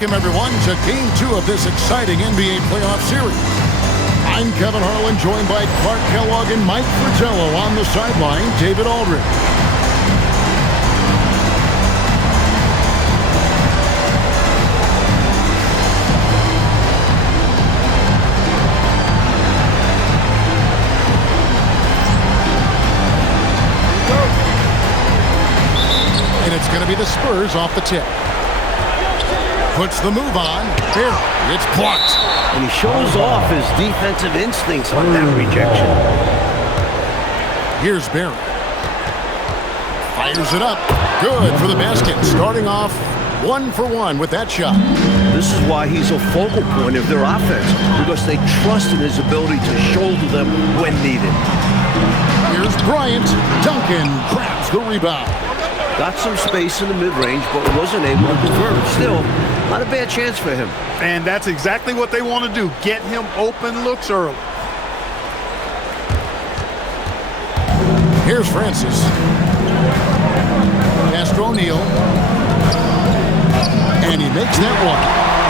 Welcome, everyone, to Game 2 of this exciting NBA playoff series. I'm Kevin Harlan, joined by Clark Kellogg and Mike Fratello. On the sideline, David Aldridge. And it's going to be the Spurs off the tip. Puts the move on. There, it's blocked. And he shows off his defensive instincts on that rejection. Here's Barry. Fires it up. Good for the basket. Starting off 1 for 1 with that shot. This is why he's a focal point of their offense, because they trust in his ability to shoulder them when needed. Here's Bryant. Duncan grabs the rebound. Got some space in the mid-range, but wasn't able to convert. Still, not a bad chance for him. And that's exactly what they want to do. Get him open looks early. Here's Francis. Pass to O'Neal. And he makes that one.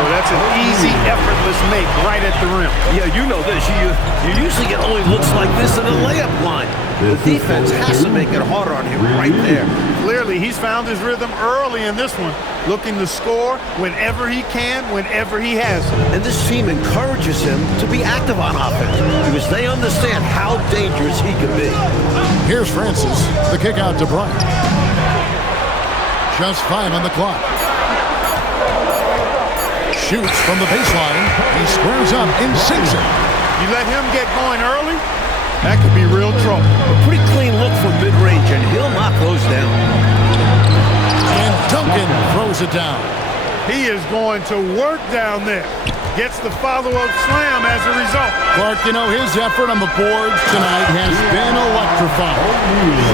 Well, that's an easy, effortless make right at the rim. Yeah, you know this. You usually get only looks like this in the layup line. The defense has to make it harder on him right there. Clearly, he's found his rhythm early in this one, looking to score whenever he can, whenever he has it. And this team encourages him to be active on offense because they understand how dangerous he can be. Here's Francis. The kick out to Bryant. Just 5 on the clock. Shoots from the baseline. He squares up and sinks it. You let him get going early, that could be real trouble. A pretty clean look from mid-range, and he'll knock those down. And Duncan throws it down. He is going to work down there. Gets the follow-up slam as a result. Clark, you know, his effort on the boards tonight has been electrifying.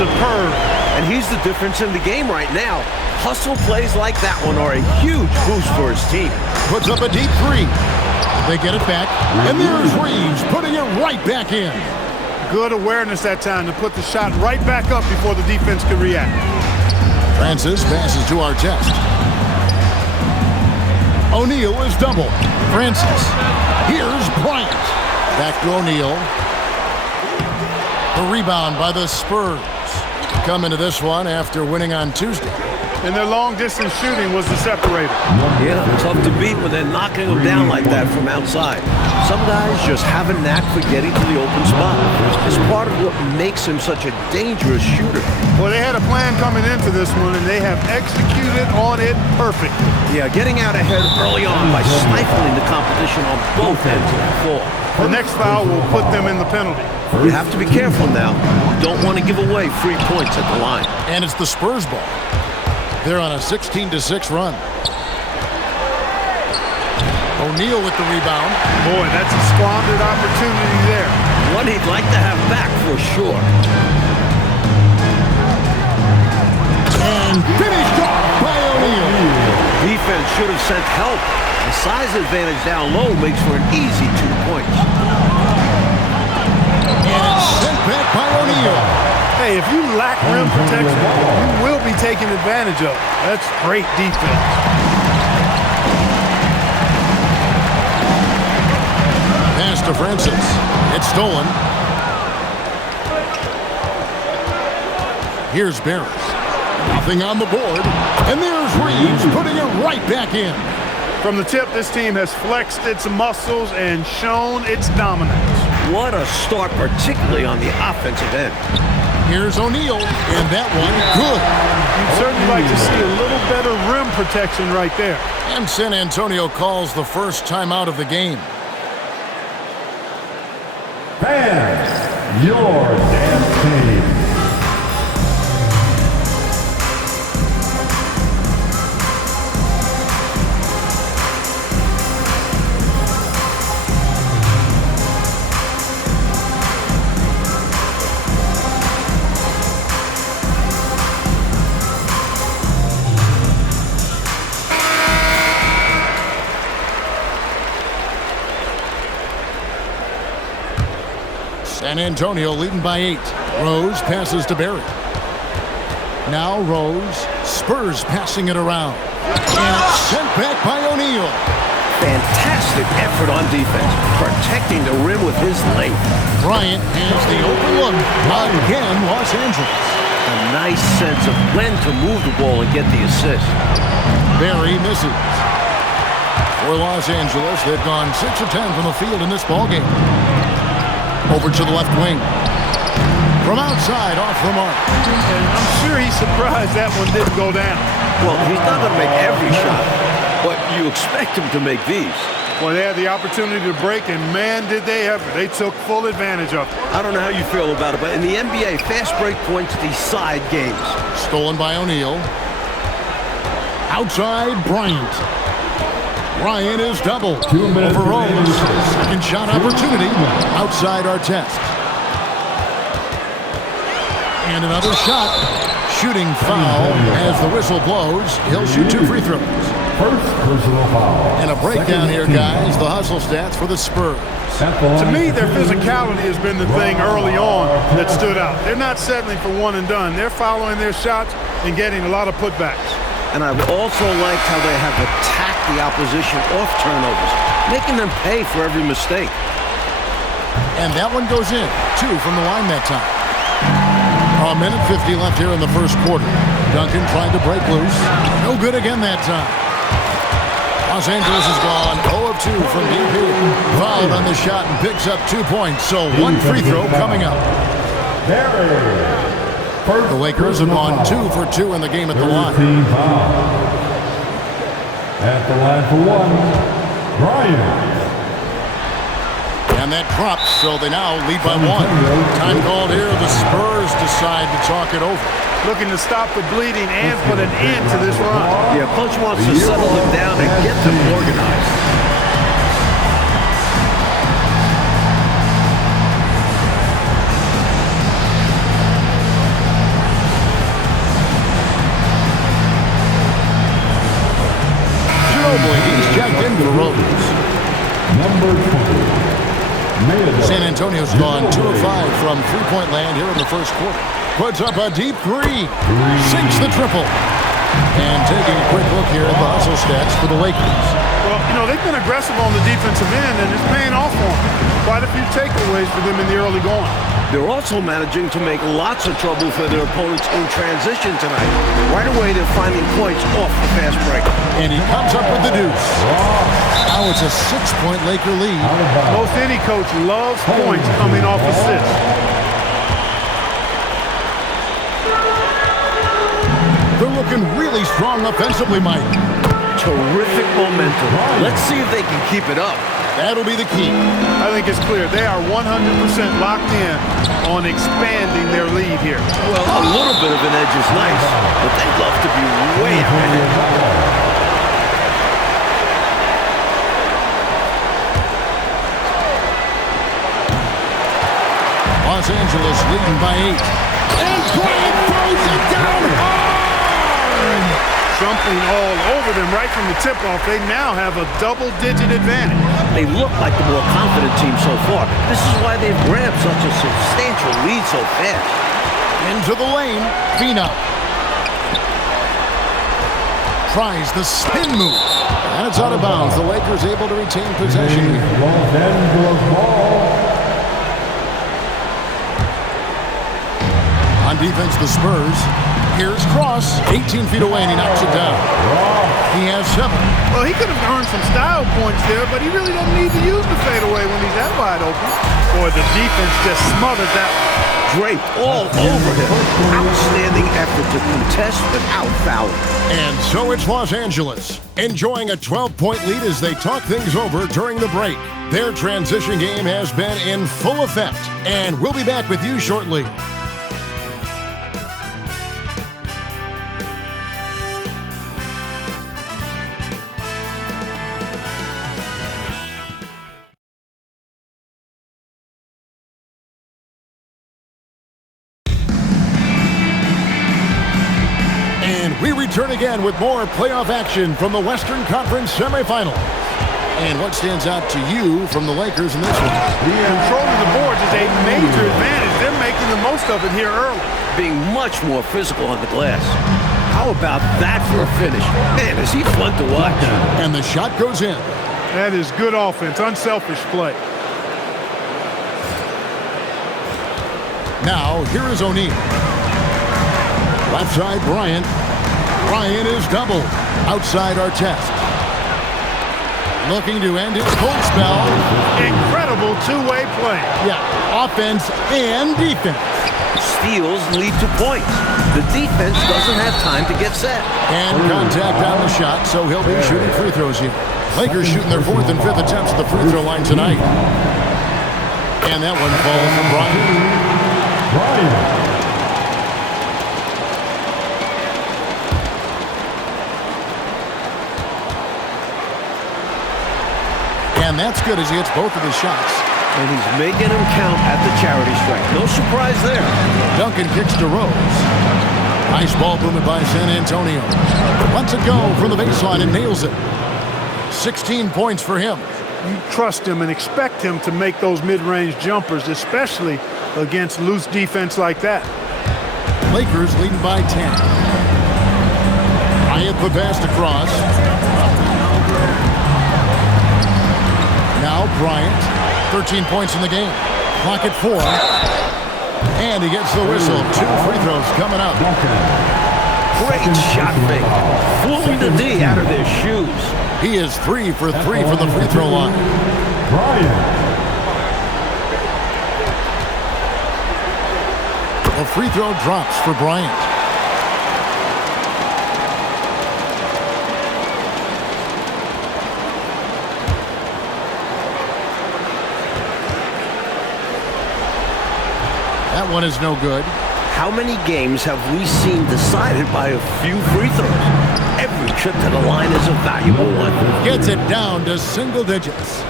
Superb. And he's the difference in the game right now. Hustle plays like that one are a huge boost for his team. Puts up a deep 3. They get it back. And there's Reeves putting it right back in. Good awareness that time to put the shot right back up before the defense can react. Francis passes to Artest. O'Neal is double. Francis. Here's Bryant. Back to O'Neal. The rebound by the Spurs. Come into this one after winning on Tuesday. And their long-distance shooting was the separator. Yeah, tough to beat when they're knocking them down like that from outside. Some guys just have a knack for getting to the open spot. It's part of what makes him such a dangerous shooter. Well, they had a plan coming into this one, and they have executed on it perfectly. Yeah, getting out ahead early on by stifling the competition on both ends of the floor. The next foul will put them in the penalty. You have to be careful now. You don't want to give away free points at the line. And it's the Spurs ball. They're on a 16-6 run. O'Neal with the rebound. Boy, that's a squandered opportunity there. One he'd like to have back for sure. And finished off by O'Neal. Defense should have sent help. The size advantage down low makes for an easy 2 points. And it's sent back by O'Neal. Hey, if you lack rim protection, you will be taken advantage of. That's great defense. Pass to Francis. It's stolen. Here's Barry. Nothing on the board. And there's Reeves putting it right back in. From the tip, this team has flexed its muscles and shown its dominance. What a start, particularly on the offensive end. Here's O'Neal, and that one good. You'd certainly like to see a little better rim protection right there. And San Antonio calls the first timeout of the game. Fans, your dance team. San Antonio leading by 8. Rose passes to Barry. Now Rose. Spurs passing it around. And it's sent back by O'Neal. Fantastic effort on defense, protecting the rim with his length. Bryant has the open look. Again, Los Angeles. A nice sense of when to move the ball and get the assist. Barry misses. For Los Angeles, they've gone 6 of 10 from the field in this ballgame. Over to the left wing. From outside, off the mark. And I'm sure he's surprised that one didn't go down. Well, he's not going to make every shot, but you expect him to make these. Well, they had the opportunity to break, and man, did they ever. They took full advantage of it. I don't know how you feel about it, but in the NBA, fast break points decide games. Stolen by O'Neal. Outside, Bryant. Bryant is double. 2 minutes Over Rose. remaining. Second shot opportunity. Outside Artest. And another shot. Shooting foul as the whistle blows. He'll shoot 2 free throws. First personal foul. And a breakdown here, guys. The hustle stats for the Spurs. To me, their physicality has been the thing early on that stood out. They're not settling for one and done. They're following their shots and getting a lot of putbacks. And I've also liked how they have attacked the opposition off turnovers, making them pay for every mistake. And that one goes in. 2 from the line that time. A minute 50 left here in the first quarter. Duncan tried to break loose. No good again that time. Los Angeles is gone 0 of 2 from DP. Fouled on the shot and picks up 2 points. So 1 free throw coming up. The Lakers have gone 2 for 2 in the game at the line. At the line for 1, Bryant. And that drops, so they now lead by 1. Time called here. The Spurs decide to talk it over. Looking to stop the bleeding and put an end to this run. Yeah, Coach wants to settle them down and get them organized. Ginobili, he's checked in for Rose. Number 20. San Antonio's gone 2 of 5 from three-point land here in the first quarter. Puts up a deep 3. Sinks the triple. And taking a quick look here at the hustle stats for the Lakers. Well, you know, they've been aggressive on the defensive end, and it's paying off for them. Quite a few takeaways for them in the early going. They're also managing to make lots of trouble for their opponents in transition tonight. Right away, they're finding points off the fast break. And he comes up with the deuce. Now it's a 6-point Laker lead. Most any coach loves points coming off assists. They're looking really strong offensively, Mike. Terrific momentum. Let's see if they can keep it up. That'll be the key. I think it's clear they are 100% locked in on expanding their lead here. Well, a little bit of an edge is nice, but they'd love to be way ahead. Los Angeles leading by 8. And Bryant throws it down hard! Jumping all over them right from the tip-off. They now have a double-digit advantage. They look like the more confident team so far. This is why they've grabbed such a substantial lead so fast. Into the lane, Vina. Tries the spin move. And it's out of bounds. The Lakers able to retain possession. Los Angeles ball. On defense, the Spurs. Here's Cross, 18 feet away, and he knocks it down. He has 7. Well, he could have earned some style points there, but he really doesn't need to use the fadeaway when he's that wide open. Boy, the defense just smothered that. Draped all over him. Outstanding effort to contest without fouling. And so it's Los Angeles, enjoying a 12-point lead as they talk things over during the break. Their transition game has been in full effect, and we'll be back with you shortly. We return again with more playoff action from the Western Conference semifinals. And what stands out to you from the Lakers in this one? Controlling the boards is a major advantage. They're making the most of it here early. Being much more physical on the glass. How about that for a finish? Man, is he fun to watch. And the shot goes in. That is good offense, unselfish play. Now, here is O'Neal. Left side, Bryant. Bryant is doubled. Outside Artest. Looking to end his cold spell. Incredible two-way play. Yeah, offense and defense. Steals lead to points. The defense doesn't have time to get set. And contact on the shot, so he'll be shooting free throws here. Lakers shooting their 4th and 5th attempts at the free throw line tonight. And that one falls from Bryant. And that's good as he hits both of his shots. And he's making them count at the charity stripe. No surprise there. Duncan kicks to Rose. Nice ball movement by San Antonio. Lets it go from the baseline and nails it. 16 points for him. You trust him and expect him to make those mid-range jumpers, especially against loose defense like that. Lakers leading by 10. Bryant the pass across. Now Bryant, 13 points in the game. Clock at 4. And he gets the whistle. 2 free throws coming up. Great shot fake. Fooling the D out of their shoes. He is 3 for 3 from the free throw line. The free throw drops for Bryant. That one is no good. How many games have we seen decided by a few free throws? Every trip to the line is a valuable one. Gets it down to single digits.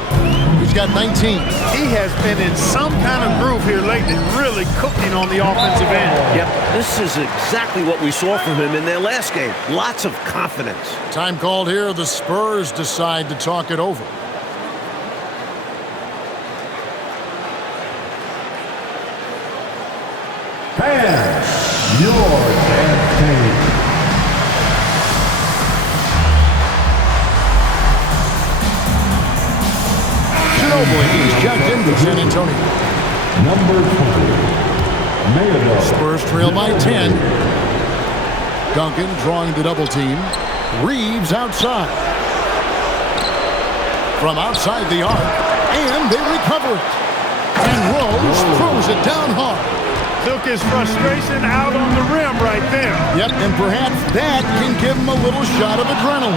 He's got 19. He has been in some kind of groove here lately, really cooking on the offensive end. Yep, this is exactly what we saw from him in their last game. Lots of confidence. Time called here. The Spurs decide to talk it over. Fans, your dance team. Ginobili is checked in for San Antonio. Number 20, Mayodo. Spurs trail by 10. Duncan drawing the double team. Reeves outside. From outside the arc. And they recover it. And Rose throws it down hard. Took his frustration out on the rim right there. Yep, and perhaps that can give him a little shot of adrenaline.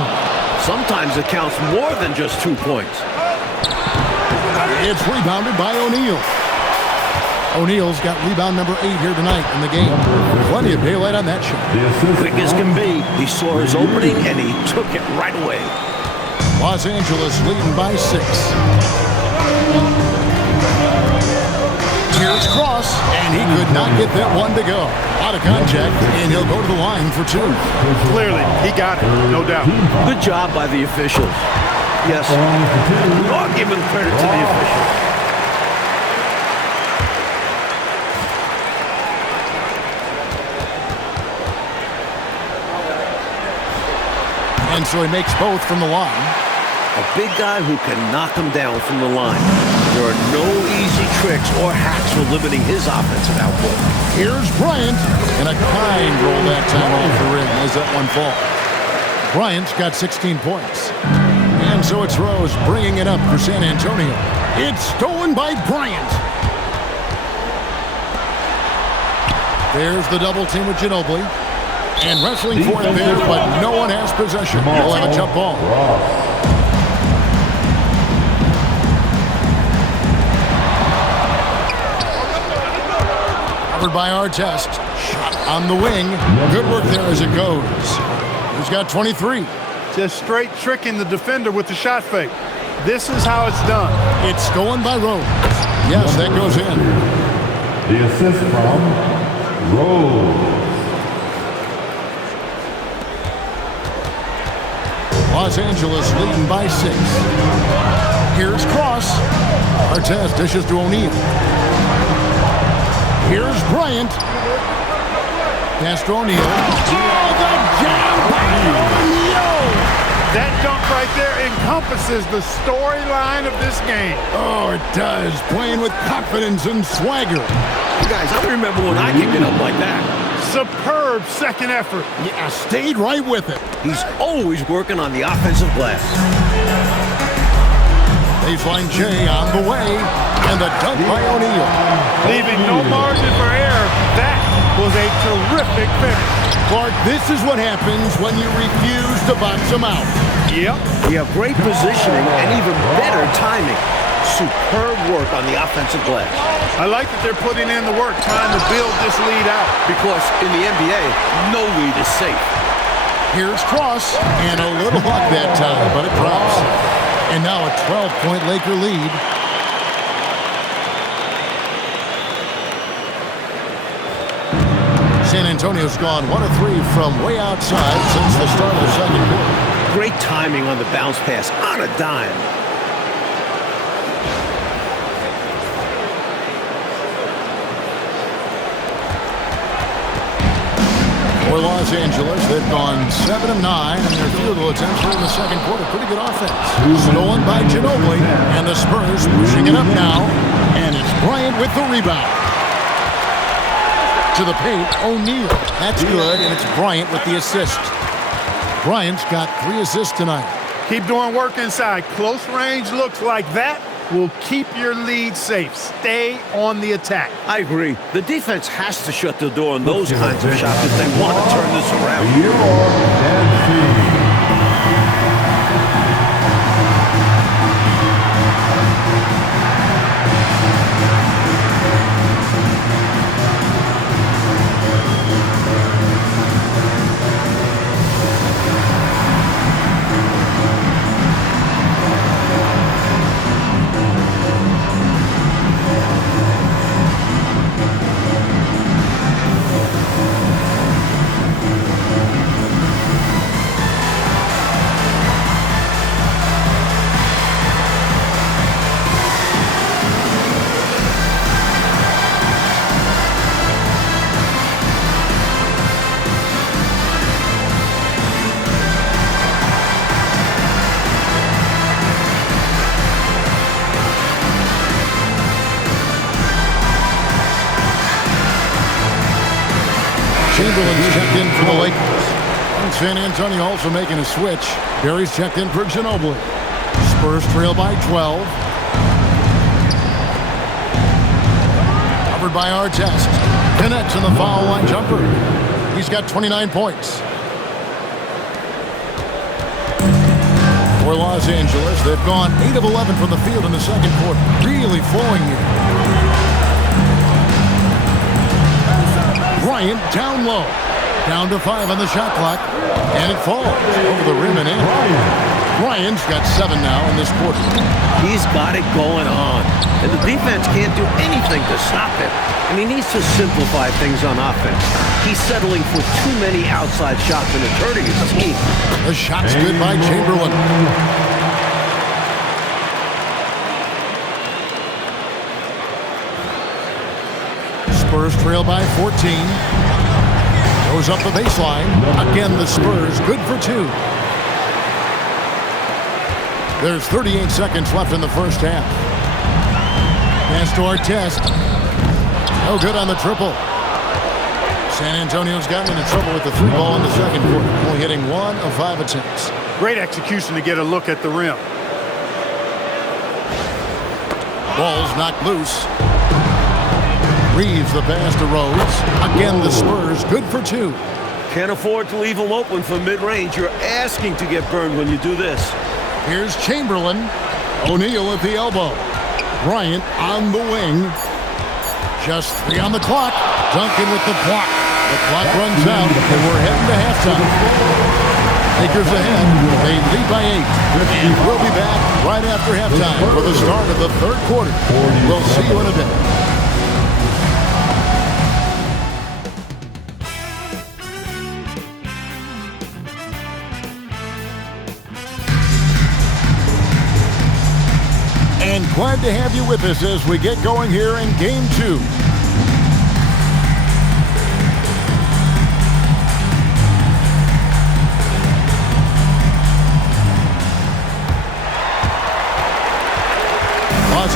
Sometimes it counts more than just 2 points. It's rebounded by O'Neal. O'Neal's got rebound number 8 here tonight in the game. Plenty of daylight on that shot. Quick as can be. He saw his opening and he took it right away. Los Angeles leading by 6. Here's Cross, and he could not get that one to go. Out of contact, and he'll go to the line for 2. Clearly, he got it, no doubt. Good job by the officials. Yes, we are giving credit to the officials. And so he makes both from the line. A big guy who can knock him down from the line. There are no easy tricks or hacks for limiting his offensive output. Here's Bryant, and a kind roll that time off the rim as that one falls. Bryant's got 16 points. And so it's Rose bringing it up for San Antonio. It's stolen by Bryant. There's the double team with Ginobili. And wrestling for it there, but no one has possession. They'll have a jump ball. Covered by Artest. Shot on the wing. Good work there as it goes. He's got 23. Just straight tricking the defender with the shot fake. This is how it's done. It's stolen by Rose. Yes, that goes in. The assist from Rose. Los Angeles leading by 6. Here's Cross. Artest dishes to O'Neal. Here's Bryant. Pass to O'Neal. Oh, the jam by O'Neal! That dunk right there encompasses the storyline of this game. Oh, it does. Playing with confidence and swagger. Guys, I remember when I could get up like that. Superb second effort. Yeah, stayed right with it. He's always working on the offensive glass. Baseline J on the way. And the dunk by O'Neal. Leaving no margin for error. That was a terrific finish. Clark, this is what happens when you refuse to box them out. Yep. You have great positioning and even better timing. Superb work on the offensive glass. I like that they're putting in the work trying to build this lead out. Because in the NBA, no lead is safe. Here's Cross. And a little luck that time, but it drops. And now a 12-point Laker lead. San Antonio's gone 1 of 3 from way outside since the start of the second quarter. Great timing on the bounce pass on a dime. For Los Angeles, they've gone 7 of 9, and their field goal attempts were in the second quarter. Pretty good offense. Stolen by Ginobili, and the Spurs pushing it up now. And it's Bryant with the rebound. To the paint, O'Neal. That's good, and it's Bryant with the assist. Bryant's got 3 assists tonight. Keep doing work inside. Close range looks like that will keep your lead safe. Stay on the attack. I agree. The defense has to shut the door on those kinds of shots if they want to turn this around. Chamberlain's checked in for the Lakers. And San Antonio also making a switch. Barry's checked in for Ginobili. Spurs trail by 12. Covered by Artest. Connects in the foul line jumper. He's got 29 points. For Los Angeles, they've gone 8 of 11 from the field in the second quarter. Really flowing here. Bryant down low. Down to 5 on the shot clock. And it falls over the rim and in. Bryant's got 7 now in this quarter. He's got it going on. And the defense can't do anything to stop him. And he needs to simplify things on offense. He's settling for too many outside shots and it's hurting his team. The shot's good by Chamberlain. Spurs trail by 14. Goes up the baseline. Again, the Spurs good for 2. There's 38 seconds left in the first half. Pass to Artest. No good on the triple. San Antonio's gotten into trouble with the 3 ball in the second quarter. Only hitting 1 of 5 attempts. Great execution to get a look at the rim. Ball's knocked loose. Reeves the pass to Rose. Again, the Spurs good for 2. Can't afford to leave him open for mid-range. You're asking to get burned when you do this. Here's Chamberlain. O'Neal at the elbow. Bryant on the wing. Just 3 on the clock. Duncan with the block. The clock runs out, and we're heading to halftime. Lakers ahead. They lead by 8. And we'll be back right after halftime for the start of the third quarter. We'll see you in a bit. And glad to have you with us as we get going here in Game 2.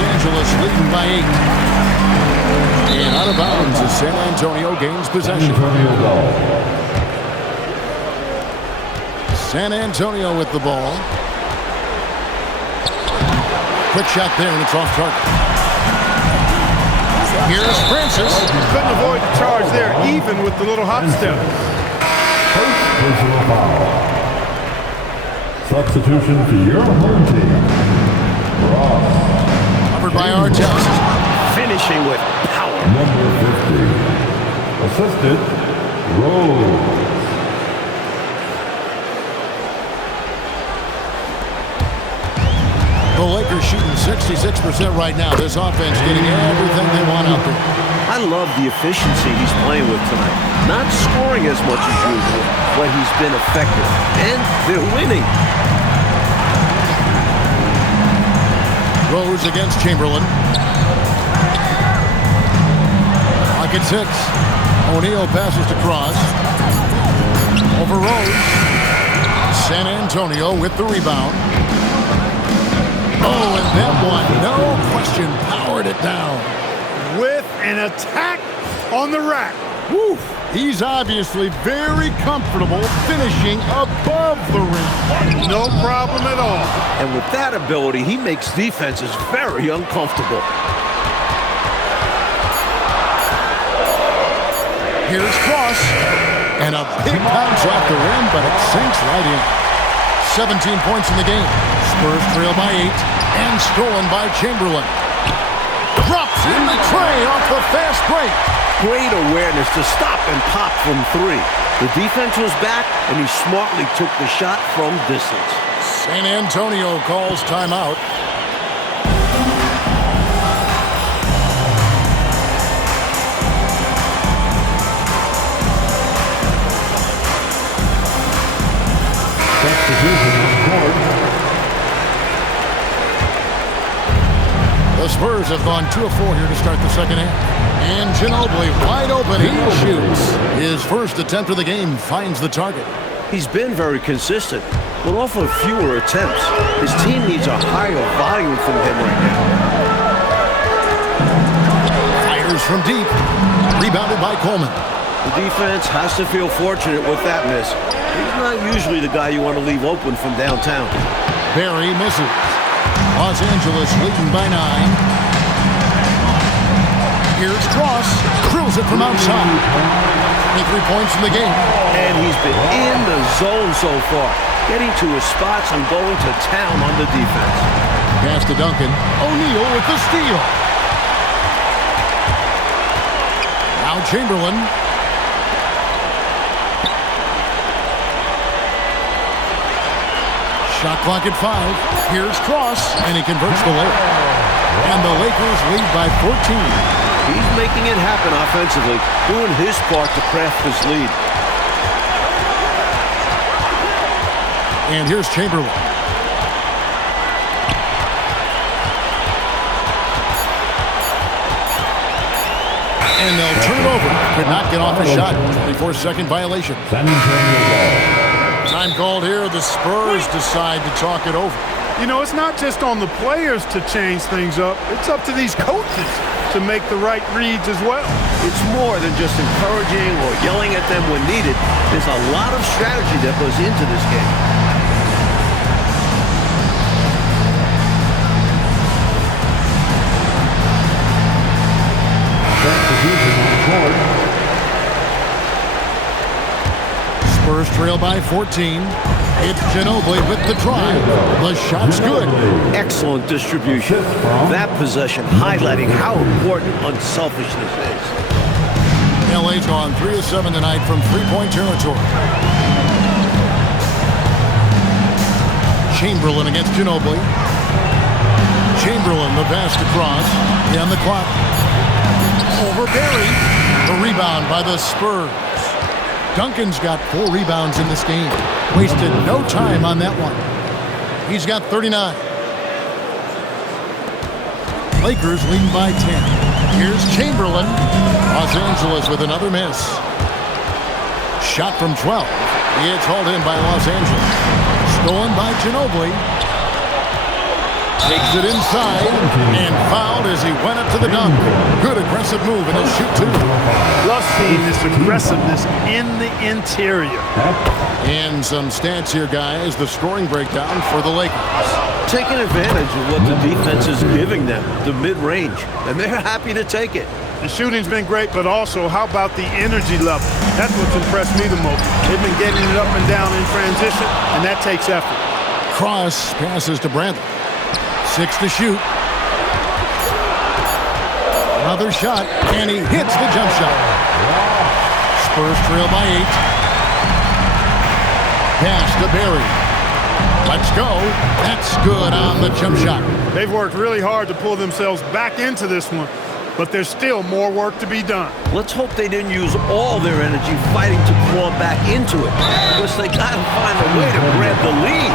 Angeles leading by 8. And out of bounds as San Antonio gains possession. Antonio ball. San Antonio with the ball. Quick shot there, and it's off target. Here's Francis. Couldn't avoid the charge there, even with the little hop step. First personal foul. Substitution for your home team. Ross. Covered by Artest. Finishing with power. Number 50. Assisted. Rose. The Lakers shooting 66% right now. This offense getting everything they want out there. I love the efficiency he's playing with tonight. Not scoring as much as usual, but he's been effective. And they're winning. Rose against Chamberlain. Clock at 6. O'Neal passes to Cross. Over Rose. San Antonio with the rebound. Oh, and that one, no question, powered it down. With an attack on the rack. Woo. He's obviously very comfortable finishing above the rim. No problem at all. And with that ability, he makes defenses very uncomfortable. Here's Cross. And a big bounce off the rim, but it sinks right in. 17 points in the game. Spurs trail by 8 and stolen by Chamberlain. Drops in the tray off the fast break. Great awareness to stop and pop from 3. The defense was back, and he smartly took the shot from distance. San Antonio calls timeout. Substitution on court. The Spurs have gone 2 of 4 here to start the second half. And Ginobili wide open. He shoots. His first attempt of the game finds the target. He's been very consistent, but off of fewer attempts. His team needs a higher volume from him right now. Fires from deep. Rebounded by Coleman. The defense has to feel fortunate with that miss. He's not usually the guy you want to leave open from downtown. Barry misses. Los Angeles leading by 9. Here's Cross. Drills it from outside. 23 points in the game. And he's been in the zone so far. Getting to his spots and going to town on the defense. Pass to Duncan. O'Neal with the steal. Now Chamberlain. Shot clock at 5. Here's Cross, and he converts the layup. And the Lakers lead by 14. He's making it happen offensively, doing his part to craft this lead. And here's Chamberlain. And they'll turn it over. Could not get off a shot. 24-second violation. San Antonio ball. Time called here. The Spurs decide to talk it over. You know, it's not just on the players to change things up. It's up to these coaches to make the right reads as well. It's more than just encouraging or yelling at them when needed. There's a lot of strategy that goes into this game. Substitution on court. Spurs trail by 14. It's Ginobili with the drive. The shot's good. Excellent distribution. That possession highlighting how important unselfishness is. LA's gone 3 of 7 tonight from three-point territory. Chamberlain against Ginobili. Chamberlain, the pass to Cross. On the clock. Over Barry. The rebound by the Spurs. Duncan's got 4 rebounds in this game. Wasted no time on that one. He's got 39. Lakers leading by 10. Here's Chamberlain. Los Angeles with another miss. Shot from 12. It's hauled in by Los Angeles. Stolen by Ginobili. Takes it inside and fouled as he went up to the dunk. Good aggressive move, and he'll shoot two. Love seeing this aggressiveness in the interior. And some stats here, guys. The scoring breakdown for the Lakers. Taking advantage of what the defense is giving them, the mid-range, and they're happy to take it. The shooting's been great, but also how about the energy level? That's what's impressed me the most. They've been getting it up and down in transition, and that takes effort. Cross passes to Bradley. 6 to shoot. Another shot, and he hits the jump shot. Spurs trail by 8. Pass to Barry. Let's go. That's good on the jump shot. They've worked really hard to pull themselves back into this one, but there's still more work to be done. Let's hope they didn't use all their energy fighting to claw back into it, because they got to find a way to grab the lead.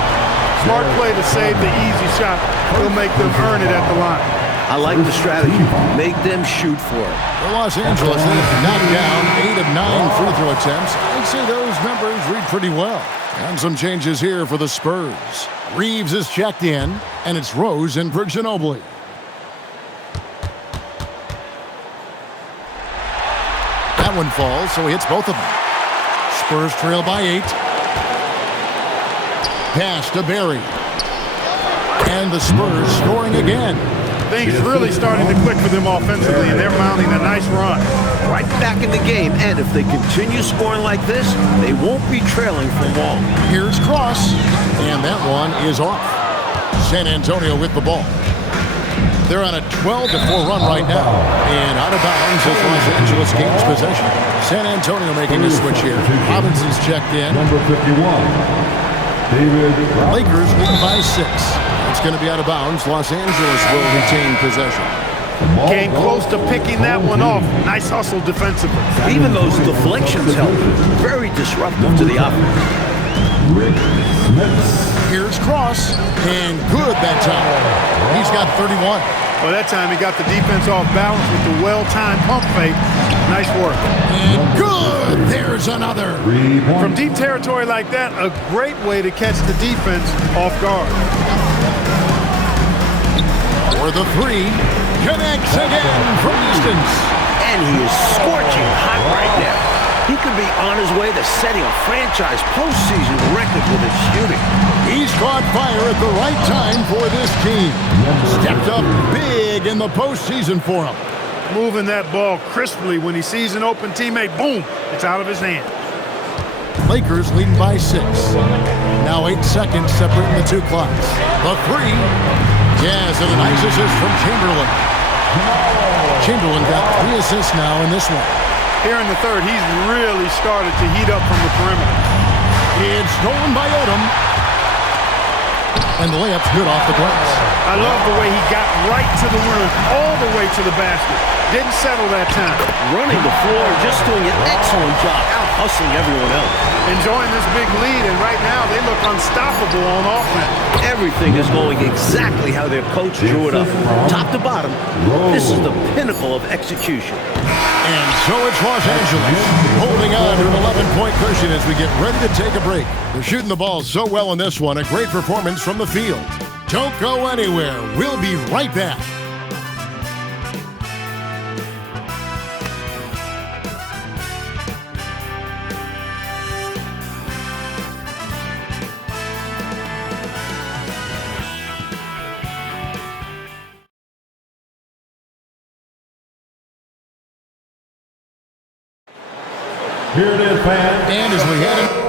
Smart play to save the easy shot. He'll make them earn it at the line. I like the strategy. Make them shoot for it. For Los Angeles, they've knocked down 8 of 9 free throw attempts. I'd say those numbers read pretty well. And some changes here for the Spurs. Reeves is checked in, and it's Rose and Ginobili. That one falls, so he hits both of them. Spurs trail by 8. Pass to Barry. And the Spurs scoring again. Things really starting to click for them offensively, and they're mounting a nice run. Right back in the game, and if they continue scoring like this, they won't be trailing for long. Here's Cross, and that one is off. San Antonio with the ball. They're on a 12-4 run right now, and out of bounds as Los Angeles gains possession. San Antonio making a switch here. Robinson's checked in. Number 51, David. Lakers lead by 6. It's going to be out of bounds. Los Angeles will retain possession. Came close to picking that one off. Nice hustle defensively. Even those deflections help. Very disruptive to the offense. Rick Smith. Here's Cross, and good that time. He's got 31. Well, that time he got the defense off balance with the well-timed pump fake. Nice work. And good. There's another. 3 points. From deep territory like that, a great way to catch the defense off guard. For the 3, connects again from distance. And he is scorching hot right now. He could be on his way to setting a franchise postseason record with his shooting. He's caught fire at the right time for this team. Stepped up big in the postseason for him. Moving that ball crisply when he sees an open teammate. Boom! It's out of his hand. Lakers leading by 6. Now 8 seconds separating the two clocks. The 3. Yes, and a nice assist from Chamberlain. Chamberlain got 3 assists now in this one. Here in the third, he's really started to heat up from the perimeter. It's stolen by Odom. And the layup's good off the glass. I love the way he got right to the rim, all the way to the basket. Didn't settle that time. Running the floor, just doing an excellent job, out-hustling everyone else. Enjoying this big lead, and right now they look unstoppable on offense. Everything is going exactly how their coach drew it up. Top to bottom, this is the pinnacle of execution. And so it's Los Angeles holding on to an 11-point cushion as we get ready to take a break. They're shooting the ball so well in this one. A great performance from the field. Don't go anywhere. We'll be right back. Here it is, fans. And as we head in.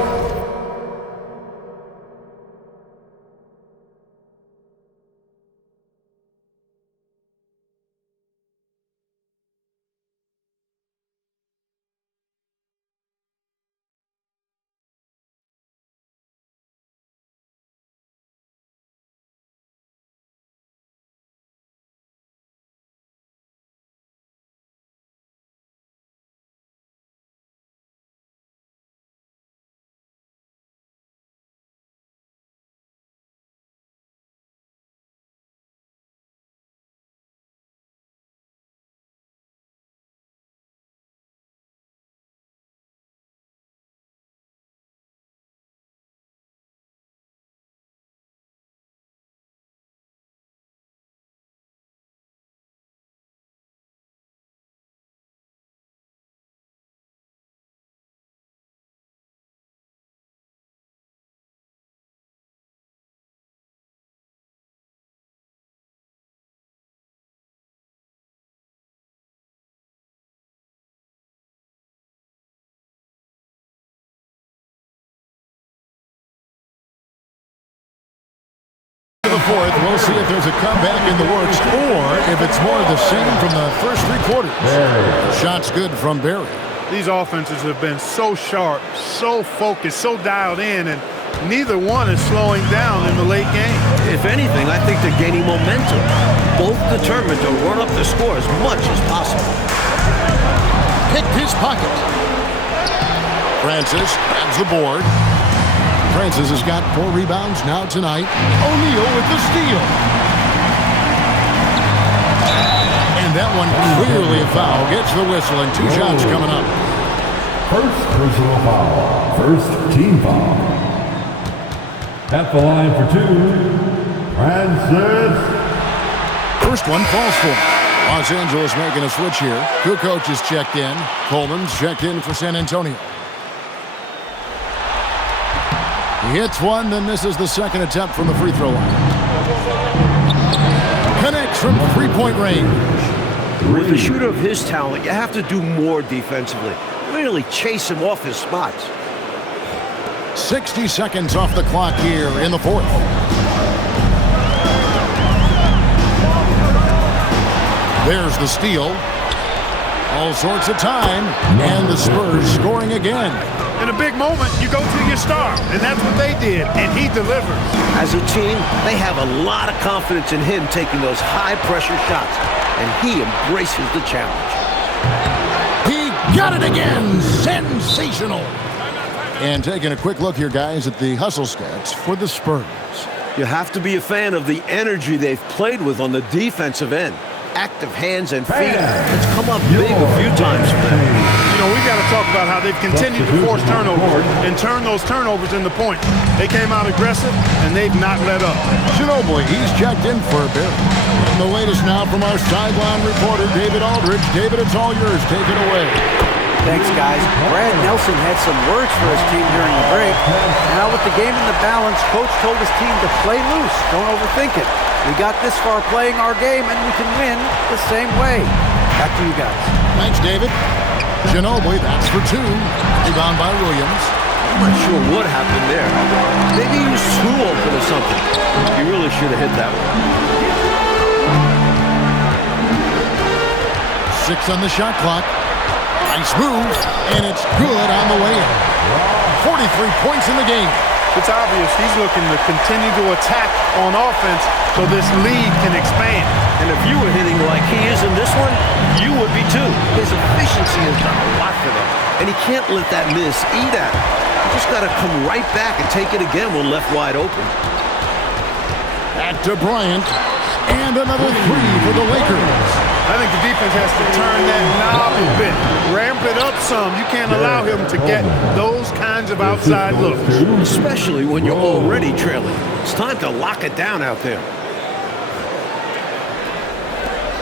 fourth. We'll see if there's a comeback in the works or if it's more of the same from the first 3 quarters. Shot's good from Barry. These offenses have been so sharp, so focused, so dialed in, and neither one is slowing down in the late game. If anything, I think they're gaining momentum. Both determined to run up the score as much as possible. Picked his pocket. Francis grabs the board. Francis has got 4 rebounds now tonight. O'Neal with the steal. And that one clearly a foul. Gets the whistle and 2 shots coming up. First personal foul. First team foul. At the line for 2, Francis. First one falls for him. Los Angeles making a switch here. Kukoc is checked in. Coleman's checked in for San Antonio. He hits one, then misses the second attempt from the free throw line. Connects from 3-point range. With a shooter of his talent, you have to do more defensively. Really chase him off his spots. 60 seconds off the clock here in the fourth. There's the steal. All sorts of time, and the Spurs scoring again. In a big moment, you go to your star, and that's what they did, and he delivers. As a team, they have a lot of confidence in him taking those high-pressure shots, and he embraces the challenge. He got it again! Sensational! And taking a quick look here, guys, at the hustle stats for the Spurs. You have to be a fan of the energy they've played with on the defensive end. Active hands and feet. It's come up big a few times for them. You know, we've got to talk about how they've continued to force turnovers and turn those turnovers into points. They came out aggressive, and they've not let up. Ginobili, he's checked in for a bit. And the latest now from our sideline reporter, David Aldridge. David, it's all yours. Take it away. Thanks, guys. Brad Nelson had some words for his team during the break. Now with the game in the balance, Coach told his team to play loose. Don't overthink it. We got this far playing our game, and we can win the same way. Back to you guys. Thanks, David. Ginobili, that's for 2. Rebound by Williams. I'm not sure what happened there. Maybe he was too open or something. He really should have hit that one. 6 on the shot clock. Nice move, and it's good on the way in. 43 points in the game. It's obvious he's looking to continue to attack on offense so this lead can expand. And if you were hitting like he is in this one, you would be too. His efficiency has done a lot for them. And he can't let that miss eat at him. You just got to come right back and take it again when left wide open. Back to Bryant. And another 3 for the Lakers. I think the defense has to turn that knob a bit. Ramp it up some. You can't allow him to get those kinds of outside looks. Especially when you're already trailing. It's time to lock it down out there.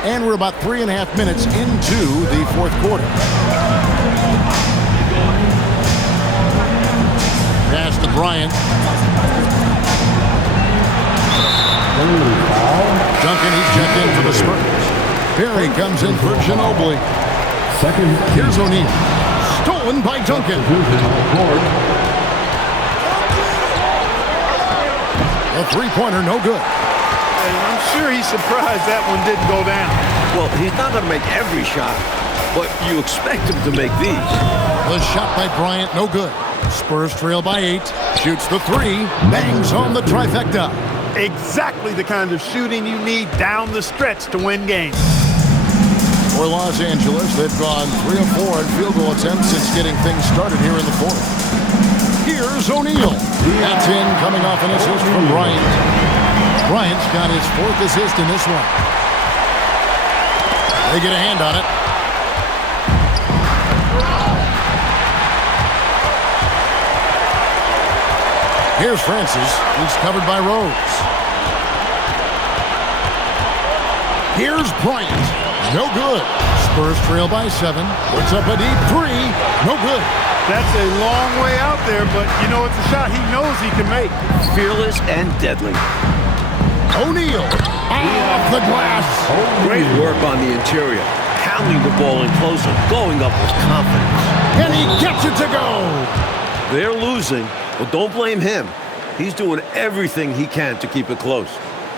And we're about 3.5 minutes into the fourth quarter. Pass to Bryant. Duncan, he's checked in for the Spurs. Perry comes in for Ginobili. Second. Here's O'Neal. Stolen by Duncan. A 3-pointer, no good. And I'm sure he's surprised that one didn't go down. Well, he's not going to make every shot, but you expect him to make these. The shot by Bryant, no good. Spurs trail by 8. Shoots the 3. Bangs on the trifecta. Exactly the kind of shooting you need down the stretch to win games. For Los Angeles, they've gone 3 of 4 in field goal attempts since getting things started here in the fourth. Here's O'Neal. That's in, coming off an assist from Bryant. Bryant's got his 4th assist in this one. They get a hand on it. Here's Francis. He's covered by Rose. Here's Bryant. No good. Spurs trail by 7. Puts up a deep 3. No good. That's a long way out there, but you know it's a shot he knows he can make. Fearless and deadly. O'Neal off the glass. Great work on the interior. Pounding the ball in closer, going up with confidence. And he gets it to go. They're losing, but don't blame him. He's doing everything he can to keep it close.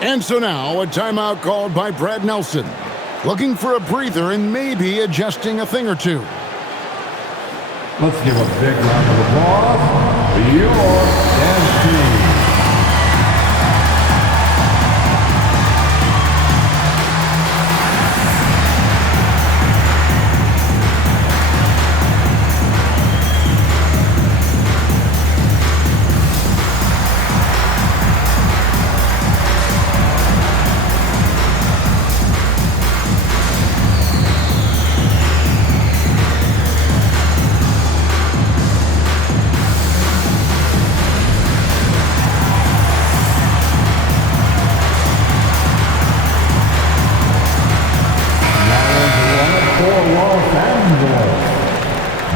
And so now a timeout called by Brad Nelson. Looking for a breather and maybe adjusting a thing or two. Let's give a big round of applause for your dance team.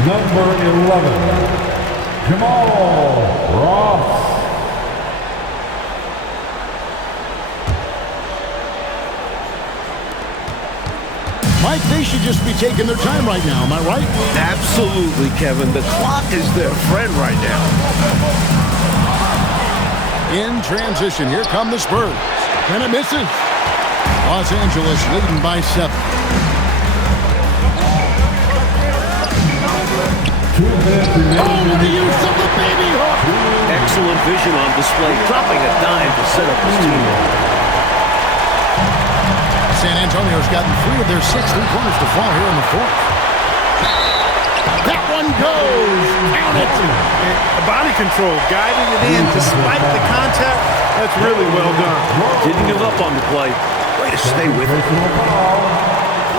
Number 11, Jamal Ross. Mike, they should just be taking their time right now, am I right? Absolutely, Kevin. The clock is their friend right now. In transition, here come the Spurs. And it misses. Los Angeles leading by 7. Oh, the use of the baby hook. Excellent vision on display, dropping a dime to set up his team. San Antonio's gotten 3 of their 6 three-pointers to fall here in the 4th. That one goes. Count it. Body control, guiding it in despite the contact. That's really well done. Didn't give up on the play. Way to stay with it.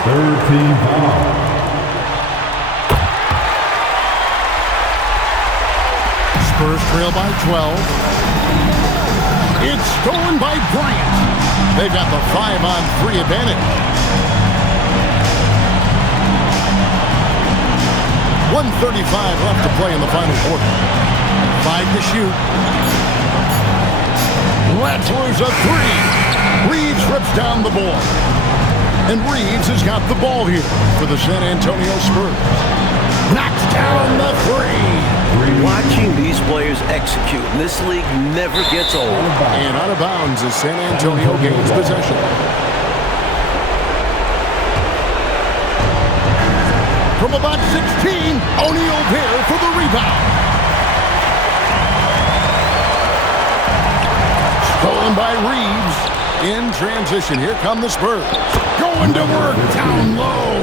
Third team foul. Spurs trail by 12. It's stolen by Bryant. They've got the 5-on-3 advantage. 1:35 left to play in the final quarter. 5 to shoot. Let's lose a 3. Reeves rips down the ball. And Reeves has got the ball here for the San Antonio Spurs. Knocks down the 3. Watching these players execute in this league never gets old. And out of bounds as San Antonio gains possession. From about 16, O'Neal there for the rebound. Stolen by Reeves. In transition, here come the Spurs. Going to work down low.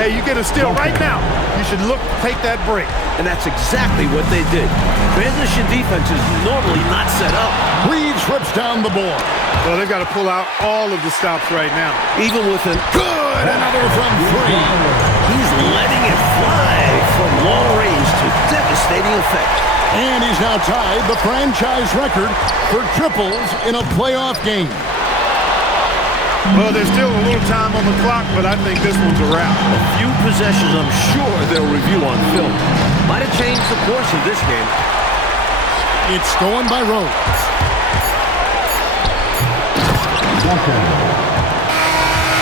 Hey, you get a steal right now. You should look to take that break. And that's exactly what they did. Transition defense is normally not set up. Reeves rips down the ball. Well, they've got to pull out all of the stops right now. Even with an Good! Another from 3. he's letting it fly from long range to devastating effect. And he's now tied the franchise record for triples in a playoff game. Well, there's still a little time on the clock, but I think this one's a wrap. A few possessions I'm sure they'll review on film. Might have changed the course of this game. It's stolen by Rose.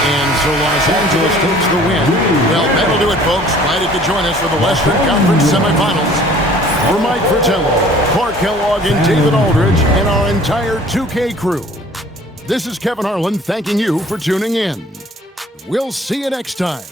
And so Los Angeles takes the win. Well, that'll do it, folks. Glad you could join us for the Western Conference semifinals. For Mike Fratello, Clark Kellogg, and David Aldridge, and our entire 2K crew, this is Kevin Harlan thanking you for tuning in. We'll see you next time.